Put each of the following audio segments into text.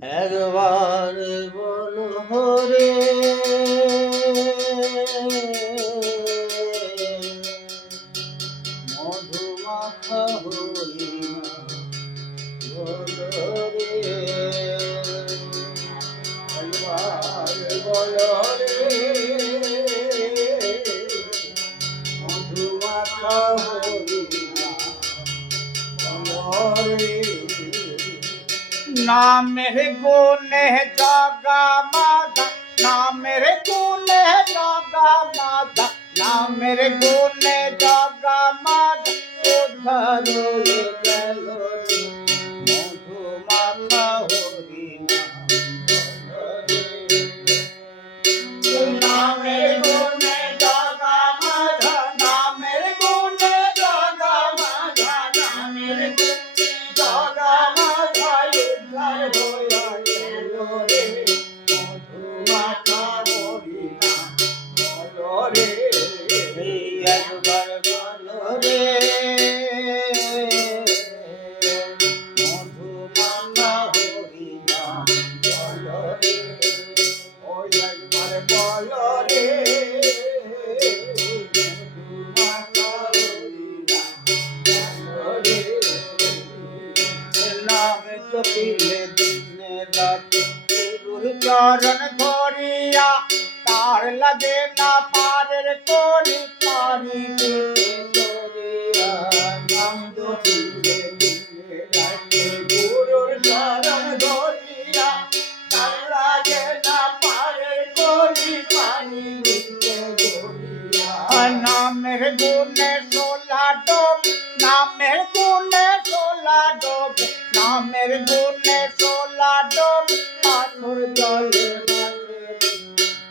একবার বলো হরে মধুমাখা হরি বলো রে একবার বলো রে মধুমাখা হরি বলো রে नामेर गुने जगा माधा नामेर गुने जगा माधा नामेर गुने जगा माधा उधर ये गलो मधुमाखा हरि नामेर गुने जगा माधा नामेर गुने जगा माधा नामेर गुने जगा माधा मधुमाखा हरि बोलो रे একবার বলো রে মধুমাখা হরি বলো রে ওই একবার বলো রে মধুমাখা হরি বলো রে नाम जपिले दिन रात गुरु चरण धरिया तार लगे ना पारेर कोरी पारी दरिया नाम जपिले दिन रात गुरु चरण धरिया तार लगे ना पारेर कोरी पारी दरिया नामेर गुणे सोला डोब नामेर गुणे सोला डोब नामेर गुणे सोला डोब आसुर जले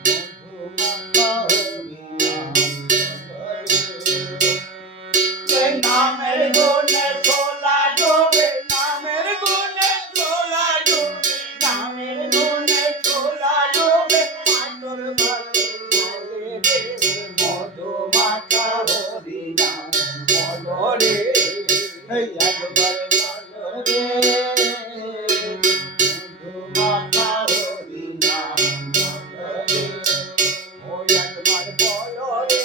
मधुमाखा हरि नामेर गुणे सोला डोब नामेर गुणे सोला डोब नामेर गुणे सोला डोब आसुर जले मधुमाखा हरि बोलो रे একবার বলো রে মধুমাখা হরি বলো রে ওই একবার বলো রে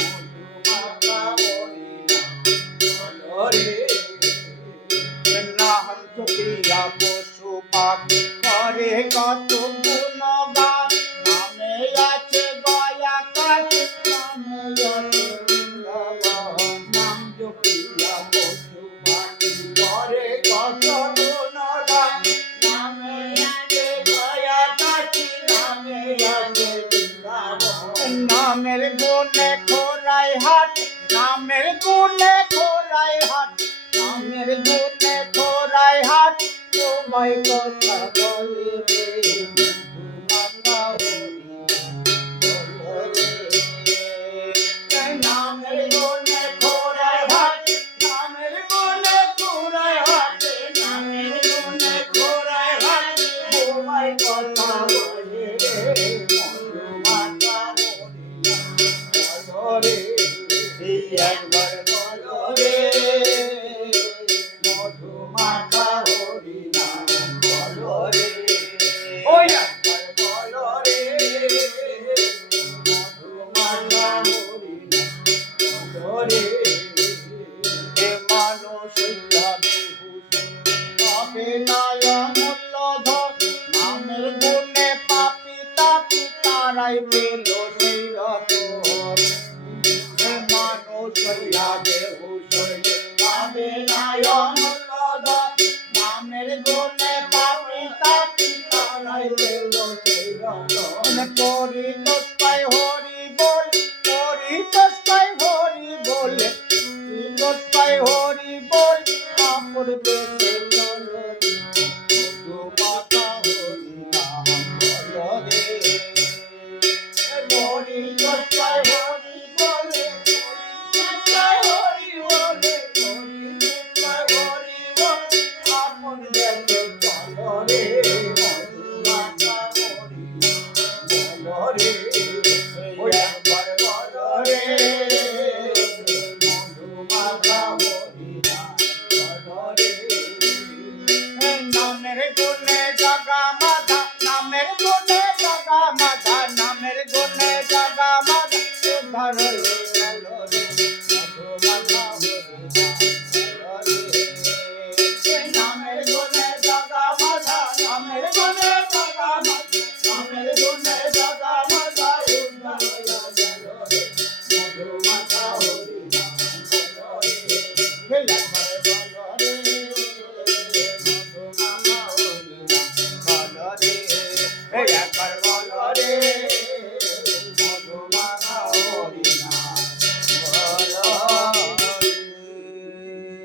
মধুমাখা হরি বলো রে নাম জপিয়া পশু পাখি করে কত গুণগান নামে আছে গয়া কাশী নামে আছে বৃন্দাবন নাম জপিয়া পশু পাখি করে কত গুণগান নামে আছে গয়া কাশী নামে আছে বৃন্দাবন নামের গুণে খোরাই হাট নামের গুণে খোরাই হাট নামের গুণে খোরাই হাট তোমায় কথা বলি রে মধুমাখা হরি বলো রে নামের গুণে খোরাই হাট নামের গুণে খোরাই হাট নামের গুণে খোরাই হাট তোমায় কথা বলি রে মধুমাখা হরি বলো রে একবার বলো রে মধুমাখা হরি বলো রে ওই একবার বলো রে মধুমাখা হরি বলো রে এ মানুষ পাবে না মূল্যধন নামের গুণে পাপি তাপি তারাই পেল সেই রতন মানুষ বেহুশ পাবে না মূল্যধন নামের গুণে পাপি তাপি তারাই পেল সেই রতন করি দোষ পাই হরি বল করি দোষ পাই হরি বলে দোষ পাই হরি বল কাপড় বেঁধে চলো মধুমাখা হরি বলো রে হরি দোষ পাই হরি বলে দোষ পাই হরি নামের গুণে জাগা মাথা, নামের গুণে জাগা মাথা, নামের গুণে জাগা মাথা, উদ্ধার হলো